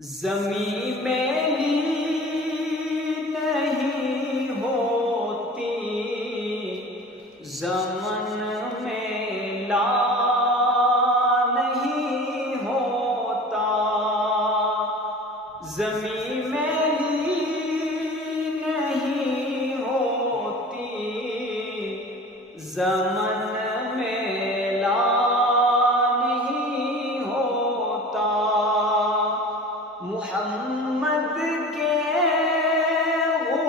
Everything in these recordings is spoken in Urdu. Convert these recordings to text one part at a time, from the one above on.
زمیں میری نہیں ہوتی، زمن میں لا نہیں ہوتا، زمیں میری نہیں ہوتی، زمن میں لا نہیں ہوتا، محمد کے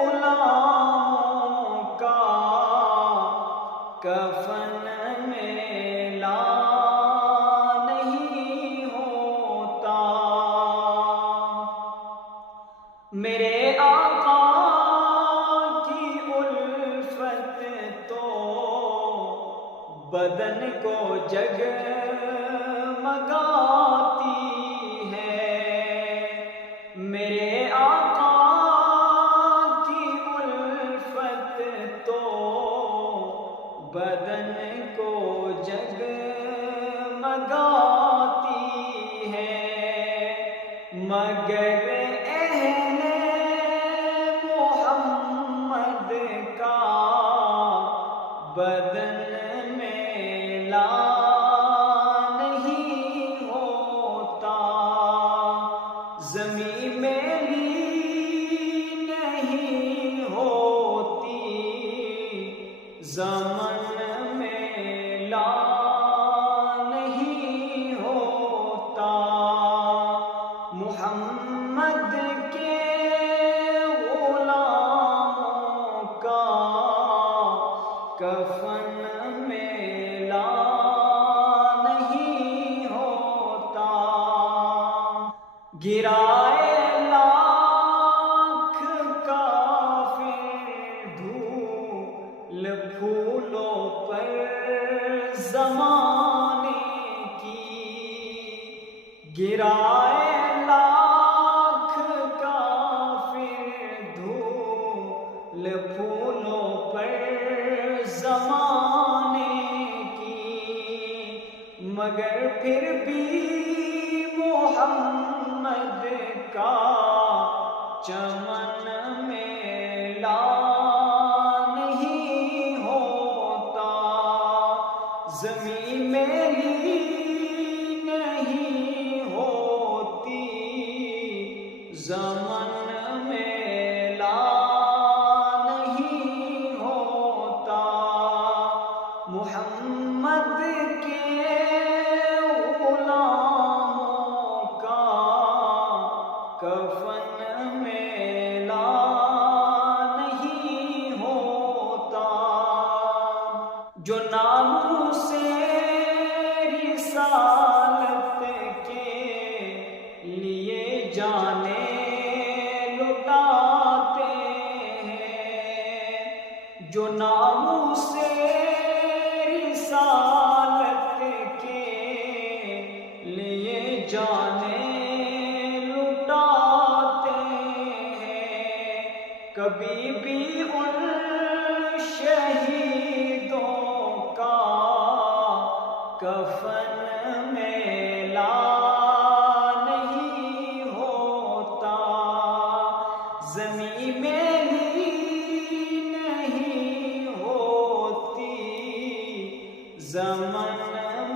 غلاموں کا کفن میں لا نہیں ہوتا، میرے آقا کی الفت تو بدن کو جگمگاتی ہے، میرے آقا کی الفت تو بدن کو جگمگاتی ہے، مگر اہل محمد کا بدن میں لا نہیں ہوتا، زمیں میری نہیں ہوتی، زمن میں لا نہیں ہوتا، محمد کے غلاموں کا کفن میں لا نہیں ہوتا، گرائے لاکھ کافر دھول پھولوں پر زمانے کی، گرائے لاکھ کافر دھول پھولوں پر زمانے کی، مگر پھر بھی محمد کا چمن میں لا نہیں ہوتا، زمیں میری نہیں ہوتی، زمن میں لا نہیں ہوتا، محمد کے غلاموں کا کفن میں لا نہیں ہوتا، جو ناموں سے رسالت کے لیے جانے لٹاتے ہیں، جو ناموں سے رسالت کے لیے جانے لٹاتے ہیں، کبھی بھی ان شہیدوں کا کفن میں لا نہیں ہوتا، زمیں میری نہیں ہوتی، زمن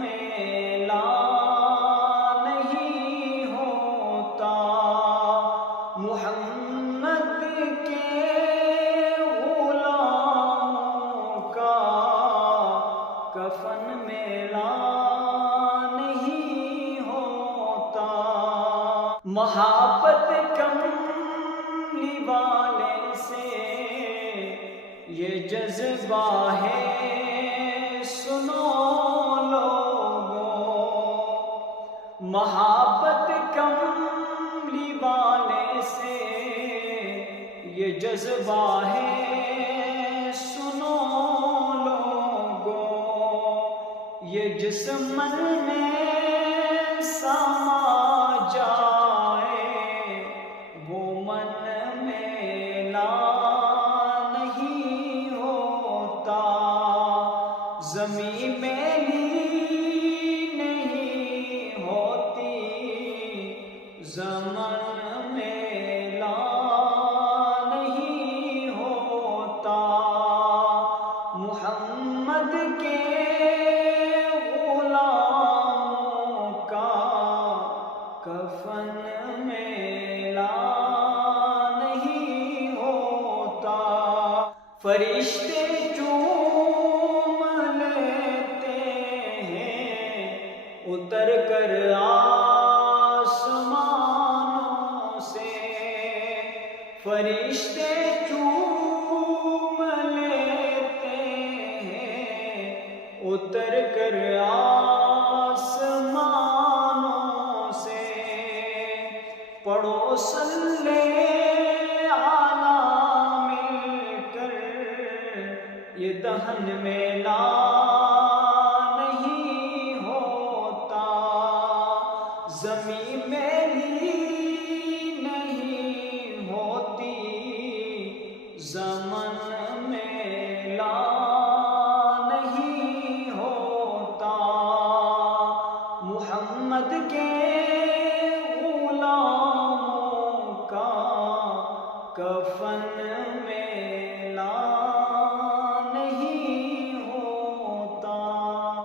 میں لا نہیں ہوتا، محمد کے غلاموں کا کفن میں لا نہیں ہوتا، محبت کملی والے سے یہ جذبہ ہے، سنو لوگوں، محبت کملی والے سے یہ جذبہ ہے، سنو لوگوں، یہ جس من میں سما جائے وہ من میں لا نہیں ہوتا، زمیں میری نہیں ہوتی، زمن میلا نہیں ہوتا، محمد کے غلاموں کا کفن میلا نہیں ہوتا۔ فرشتے چوم لیتے ہیں اتر کر آسمانوں سے، فرشتے چوم لیتے ہیں اتر کر آسمانوں سے۔ پڑھو صلی علی مل کر، یہ دہن میلا نہیں ہوتا، زمین میلی نہیں ہوتی، زمن میلا نہیں ہوتا، محمد کے غلاموں کا کفن میلا